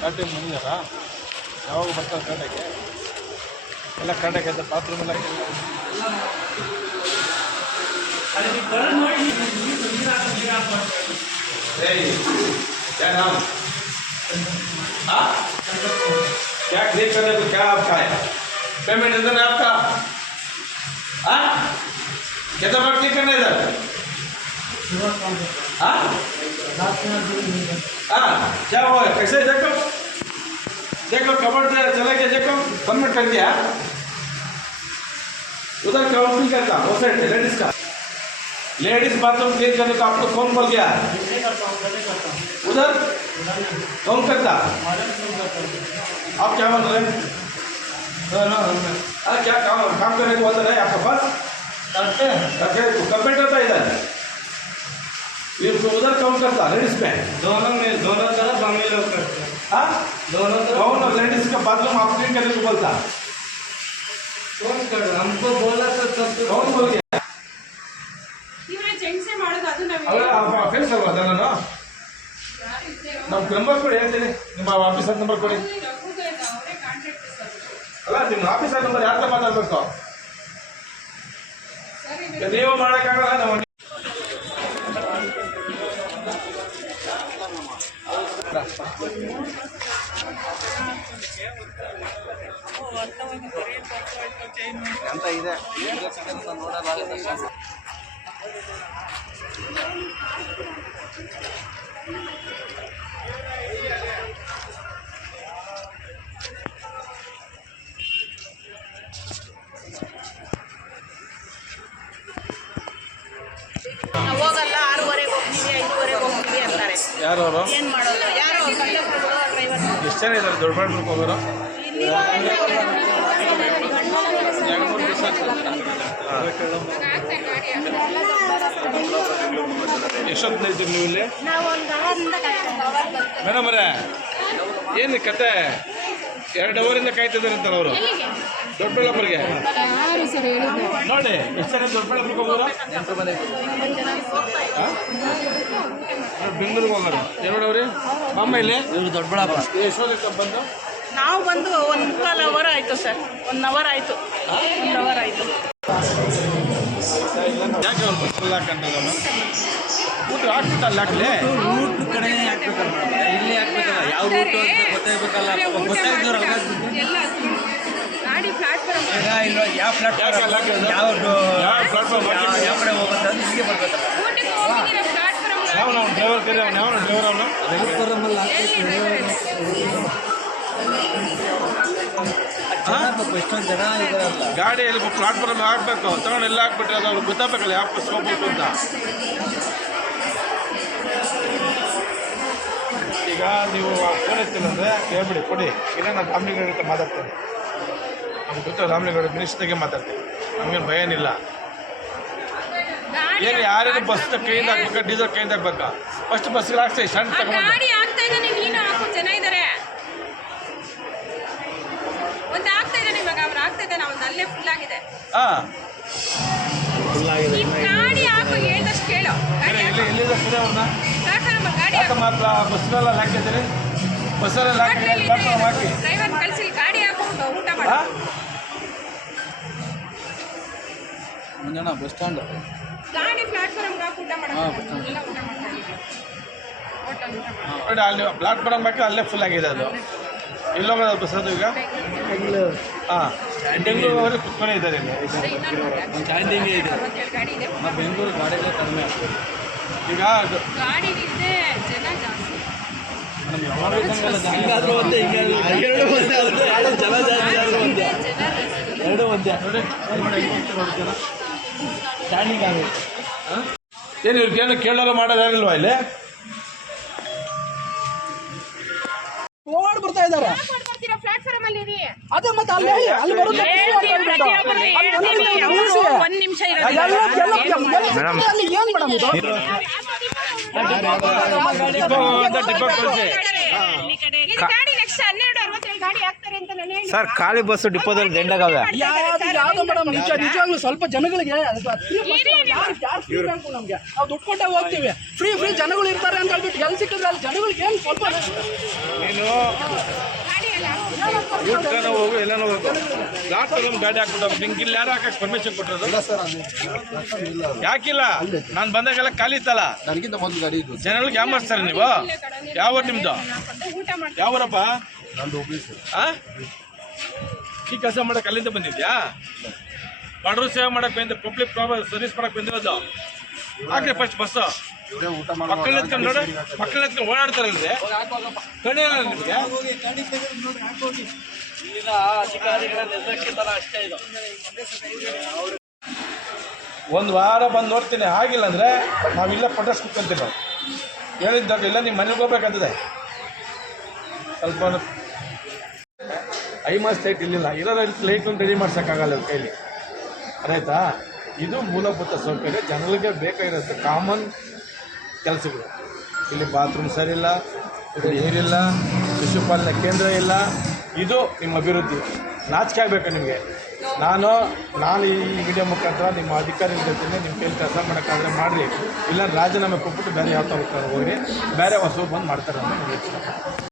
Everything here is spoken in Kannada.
ಕರೆಕ್ಟಾಗಿ ಬಂದಿದ್ದಾರಾ? ಯಾವಾಗ ಬರ್ತಾರೆ ಕರೆಕ್ಟಾಗಿ? ಎಲ್ಲ ಕರೆಕ್ಟಾಗಿ ಆಯ್ತಾ? ಬಾತ್ರೂಮ್ ಎಲ್ಲ क्या नाम? क्या क्लिक करने को क्या आपका है? पेमेंट इधर है आपका? कितना बार क्लिक करना इधर? क्या हुआ है? कैसे देखो देखो कबर्ड चला गया, देखो सबमिट कर दिया। उधर काउंसिल करता वो साइड लेडीज का, लेडीज बाथरूम क्लीन करने को आपको कौन बोल गया? उधर कौन करता? आप क्या बोल रहे हैं? क्या काम करने को बोलते रहे आपके पास? कंप्यूटर था इधर, उधर कौन करता? लेडीज में दोनों तरफ हम लोग करते हैं। दोनों तरफ कौन लेडीज का बाथरूम आप क्लीन करने को बोलता? कौन कर? हमको बोला तो सब कौन बोल गया? ಫೇಸ್ ಅಲ್ವಾ ಅದನ್ನು ನಮ್ಮ ನಂಬರ್ ಕೊಡಿ, ಹೇಳ್ತೀನಿ. ನಿಮ್ಮ ಆಫೀಸರ್ ನಂಬರ್ ಕೊಡಿ. ಅಲ್ಲ, ನಿಮ್ಮ ಆಫೀಸರ್ ನಂಬರ್ ಯಾರ ಹತ್ರ ಮಾತಾಡ್ಬೇಕು? ನೀವು ಮಾಡೋಕ್ಕಾಗಲ್ಲ. ಅಂತ ಇದೆ ನೋಡಲ್ಲ. ಹೋಗಲ್ಲ, 6:30 ಹೋಗ್ತೀವಿ, 5:30 ಹೋಗ್ತೀವಿ ಅಂತಾರೆ. ಯಾರು ಅವರು? ಏನು ಮಾಡೋದು? ಯಾರು ಎಷ್ಟು ಜನ ಇದ್ದಾರೆ ದೊಡ್ಡಬಳ್ಳಾಪುರಕ್ಕೆ ಹೋಗೋರು? ಎಷ್ಟೊತ್ತು ನಿಲ್ತೀರಿ ನೀವು ಇಲ್ಲಿ? ಮೇಡಮ್ ಅವರೇ, ಏನು ಕತೆ? 2 ಅವರಿಂದ ಕಾಯ್ತಿದ್ದಾರೆ ಅಂತಾರೆ ಅವರು ದೊಡ್ಡಬಳ್ಳಾಪುರಿಗೆ. ನೋಡಿ ಎಷ್ಟು ಜನ ದೊಡ್ಡಬಳ್ಳಾಪುರಕ್ಕೆ ಹೋಗೋರು? ಬೆಂಗಳೂರಿಗೆ ಹೋಗೋರು. ಏನೋಡವ್ರಿ ಅಮ್ಮ ಇಲ್ಲಿ ಇವರು ದೊಡ್ಡಬಳ್ಳಾಪುರ. ಎಷ್ಟೊತ್ತಿಗೆ ಬಂದು? ನಾವು ಬಂದು 1.25 ಅವರ್ ಆಯಿತು ಸರ್. 1 ಅವರ್ ಆಯಿತು. 1 ಅವರ್ ಆಯಿತು. ಯಾಕೆ ಅವ್ರು ಬಸ್ಸಲ್ಲಿ ಹಾಕಂತಲ್ಲ? ಊಟ ಹಾಕ್ಬಿಟ್ಟು ಅಲ್ಲಿ ಹಾಕಲಿ. ರೂಟ್ ಕಡೆ ಹಾಕ್ಬೇಕಲ್ಲ, ಇಲ್ಲಿ ಹಾಕ್ಬೇಕಲ್ಲ. ಯಾವ ರೂಟು ಅಂತ ಗೊತ್ತಾಗಬೇಕಲ್ಲ. ಗೊತ್ತಾಗಿದ್ದವ್ರು ಗಾಡಿ ಪ್ಲಾಟ್ಫಾರ್ಮ್ ಯಾವ ಪ್ಲಾಟ್ಫಾರ್ಮ್, ಯಾವ ಪ್ಲಾಟ್ಫಾರ್ಮ್ ಯಾವ ಕಡೆ ಹೋಗುತ್ತೆ ಅಂತ ಇಲ್ಲಿಗೆ ಬರ್ಬೇಕಲ್ಲ. ಯಾವ ನಾವು ಡ್ರೈವರ್ ಕರಿ ಅವ್ನು ಯಾವ ಡ್ರೈವರ್ ಅವನು ಎಷ್ಟೊಂದು ಜನ ಇದಾರಲ್ಲ. ಗಾಡಿ ಎಲ್ಲಿ ಪ್ಲಾಟ್ಫಾರ್ಮ್ ಹಾಕ್ಬೇಕು, ತಗೊಂಡು ಎಲ್ಲ ಹಾಕ್ಬಿಟ್ರೆ ಅದು ಅವ್ರಿಗೆ ಗೊತ್ತಾಗಬೇಕಲ್ಲ ಯಾವ ಬಸ್ ಹೋಗ್ಬೇಕು ಅಂತ. ಈಗ ನೀವು ಫೋನ್ ಎತ್ತಿಲ್ಲಂದ್ರೆ ಹೇಳ್ಬಿಡಿ, ಕೊಡಿ. ಇಲ್ಲ ನಾನು ರಾಮಲಿಂಗೌಡ ಹತ್ರ ಮಾತಾಡ್ತೇನೆ. ನಮ್ಗೆ ಗೊತ್ತು ರಾಮಲಿಂಗೌಡ ಮಿನಿಸ್ಟ್ರಿಗೆ ಮಾತಾಡ್ತೀನಿ, ನಮಗೇನು ಭಯ ಏನಿಲ್ಲ. ಏನು ಯಾರೇನು ಬಸ್ ಕೈಯಿಂದ ಹಾಕ್ಬೇಕಾ, ಡೀಸೆಲ್ ಕೈಯಿಂದ ಹಾಕ್ಬೇಕಾ? ಫಸ್ಟ್ ಬಸ್ಗೆ ಹಾಕ್ತೀವಿ ಸಣ್ಣ ತಗೊಂಡು. ಜನ ಇದ್ದಾರೆ, ಒಂದು ಆಗ್ತಾ ಇದ್ದಾನೆ ಇವಾಗ. ಅವ್ರು ಆಗ್ತಾ ಇದ್ದಾನೆ, ಅವ್ನು ಅಲ್ಲೇ ಫುಲ್ ಆಗಿದೆ. ಗಾಡಿ ಹಾಕು, ಹೇಳ್ದಷ್ಟು ಕೇಳು. ಎಲ್ಲಿದೆ ಸರಿ ಅವ್ರನ್ನ ಗಾಡಿ ಬಸ್ನೆಲ್ಲ ಹಾಕಿದ್ದೀರಿ? ಬಸ್ಸಲ್ಲಿ ಹಾಕಿ ಡ್ರೈವರ್ ಕಳಿಸಿ ಗಾಡಿ ಹಾಕೊಂಡು ಊಟ ಮಾಡಿ. ಮುಂಜಾನೆ ಬಸ್ ಸ್ಟ್ಯಾಂಡ್ ಗಾಡಿ ಪ್ಲಾಟ್ಫಾರ್ಮ್ಗೆ ಹಾಕಿ ಊಟ ಮಾಡೋದು. ನೋಡಿ ಅಲ್ಲಿ ಪ್ಲಾಟ್ಫಾರ್ಮ್ ಹಾಕಿ ಅಲ್ಲೇ ಫುಲ್ ಆಗಿದೆ. ಅದು ಎಲ್ಲೋಗೋದು ಬಸ್ ಅದು ಈಗ? ಬೆಂಗಳೂರು ಹೋಗಿ ಕುತ್ಕೊಂಡೇ ಇದ್ದಾರೆ ಇಲ್ಲಿ. ಚಾಯ್ದಿಂಗೆ ಇದೆ. ಬೆಂಗಳೂರು ಗಾಡಿಗೆ ಕಡಿಮೆ ಈಗ ಗಾಡಿ ಇದೆ, ಜನ ಜಾಸ್ತಿ. ಹಿಂಗಾದ್ರೂ ಒಂದೇ, ಹಿಂಗಾದ್ರೂ ಒಂದೇ, ಜನ ಜಾಸ್ತಿ ಒಂದೇ, ಎರಡು ಒಂದೇ. ನೋಡಿ ಜನ ಸ್ಟ್ಯಾಂಡಿಂಗ್ ಆಗುತ್ತೆ. ಏನು ಇವ್ರಿಗೇನು ಕೇಳೋಲ್ಲ ಮಾಡೋದಾಗಿಲ್ವಾ ಇಲ್ಲಿ? ಓಡ್ ಬರ್ತಾ ಇದ್ದಾರೆ. ಪ್ಲಾಟ್ಫಾರ್ಮ್ ಅಲ್ಲಿ ಇರಿ. ಅದೇ ಮತ್ತೆ ಅಲ್ಲಿ ಬರುತ್ತೆ. ಒಂದು ನಿಮಿಷ ಅಲ್ಲಿ ಏನು ಮೇಡಮ್ ಇದು? ಗಾಡಿ ನೆಕ್ಸ್ಟ್ 12:67 ಗಾಡಿ ಹಾಕ್ತಾರೆ ಅಂತ ನಾನು ಹೇಳಿ. ಸರ್, ಖಾಲಿ ಬಸ್ ಡಿಪೋದಲ್ಲಿ ದಂಡಗಾವೆ. ಯಾವ್ದು ಮೇಡಮ್ ನಿಜವಾಗ್ಲೂ ಸ್ವಲ್ಪ ಜನಗಳಿಗೆ ನಮ್ಗೆ ನಾವು ದುಡ್ಡು ಕೊಟ್ಟೆ ಹೋಗ್ತೀವಿ. ಫ್ರೀ ಜನಗಳು ಇರ್ತಾರೆ ಅಂತ ಹೇಳ್ಬಿಟ್ಟು ಎಲ್ಲಿ ಸಿಕ್ಕಿದ್ರೆ ಅಲ್ಲಿ ಜನಗಳಿಗೆ ಏನು ಸ್ವಲ್ಪ ನೀನು ಊಟನ ಹೋಗು ಎಲ್ಲನೋ ಹೋಗು ಲಾಸ್ಟ್ ಒಂದು ಗಾಡಿ ಹಾಕ್ಬಿಟ್ಟು ನಿಂಗೆ ಇಲ್ಲಿ ಯಾರು ಹಾಕಕ್ಕೆ ಪರ್ಮಿಷನ್ ಕೊಟ್ಟಿರೋದು ಯಾಕಿಲ್ಲ ನಾನು ಬಂದಾಗೆಲ್ಲ ಖಾಲಿ ಇತ್ತಲ್ಲ ನನಗಿಂತ ಮೊದಲು ಗಾಡಿ ಇದ್ದು ಜನಗಳಿಗೆ ಯಾಮರ್ಸ್ತಾರೆ ನೀವು ಯಾವ ನಿಮ್ದು ಯಾವರಪ್ಪ ನಂದು ಹುಬ್ಳಿ ಸರ್ ಈ ಕೆಲಸ ಮಾಡಕ್ಕೆ ಅಲ್ಲಿಂದ ಬಂದಿದ್ಯಾ ಬಡವರು ಸೇವೆ ಮಾಡಕ್ಕೆ ಬಂದ ಪಬ್ಲಿಕ್ ಸರ್ವಿಸ್ ಮಾಡಕ್ಕೆ ಬಂದಿರೋದು ಹಾಕ್ರಿ ಫಸ್ಟ್ ಬಸ್ಸು ಇದೇ ಊಟ ಮಕ್ಕಳನ್ನ ಎತ್ಕೊಂಡು ನೋಡಿ ಮಕ್ಕಳನ್ನ ಎತ್ಕೊಂಡು ಓಡಾಡ್ತಾರಲ್ರಿ ಕಣ್ಣೇ ಇಲ್ಲ ನಿಮಗೆ ಇಲ್ಲಿನ ಅಧಿಕಾರಿಗಳ ನಿರ್ಲಕ್ಷ್ಯತನ ಅಷ್ಟೇ ಇದು. ಒಂದು ವಾರ ಬಂದು ನೋಡ್ತೀನಿ ಆಗಿಲ್ಲ ಅಂದರೆ ನಾವಿಲ್ಲ ಪಟಾಸ್ ಕುತ್ಕೊಂತೀವಿ ನಾವು ಹೇಳಿದ್ದಾಗ ಇಲ್ಲ ನಿಮ್ಮ ಮನೆಗೆ ಹೋಗ್ಬೇಕಂತದೆ ಸ್ವಲ್ಪ ಐಮಾಸ್ ಲೈಟ್ ಇಲ್ಲಿಲ್ಲ ಇರೋ ಲೈಟ್ನ ರೆಡಿ ಮಾಡ್ಸೋಕ್ಕಾಗಲ್ಲ ಇವ್ರ ಕೈಲಿ ಆಯ್ತಾ ಇದು ಮೂಲಭೂತ ಸೌಕರ್ಯ ಜನಗಳಿಗೆ ಬೇಕಾಗಿರೋದು ಕಾಮನ್ ಕೆಲಸಗಳು ಇಲ್ಲಿ ಬಾತ್ರೂಮ್ ಸರಿಯಿಲ್ಲ ಇದು ನೀರಿಲ್ಲ ಶಿಶುಪಾಲನೆ ಕೇಂದ್ರ ಇಲ್ಲ ಇದು ನಿಮ್ಮ ಅಭಿವೃದ್ಧಿ ನಾಚಿಕೆ ಆಗಬೇಕು ನಿಮಗೆ ನಾನು ಈ ವಿಡಿಯೋ ಮುಖಾಂತರ ನಿಮ್ಮ ಅಧಿಕಾರಿಗಳ ಜೊತೆ ನಿಮ್ಮ ಕೈಲಿ ಕೆಲಸ ಮಾಡೋಕ್ಕಾದ್ರೆ ಮಾಡಿರಿ ಇಲ್ಲ ರಾಜೀನಾಮೆ ಕೊಟ್ಬಿಟ್ಟು ಬೇರೆ ಯಾವ ಥರ ಹೋಗ್ರಿ ಬೇರೆ ಹೊಸರು ಬಂದು ಮಾಡ್ತಾರೆ ಅಂತ ನನಗೆ ಇಷ್ಟ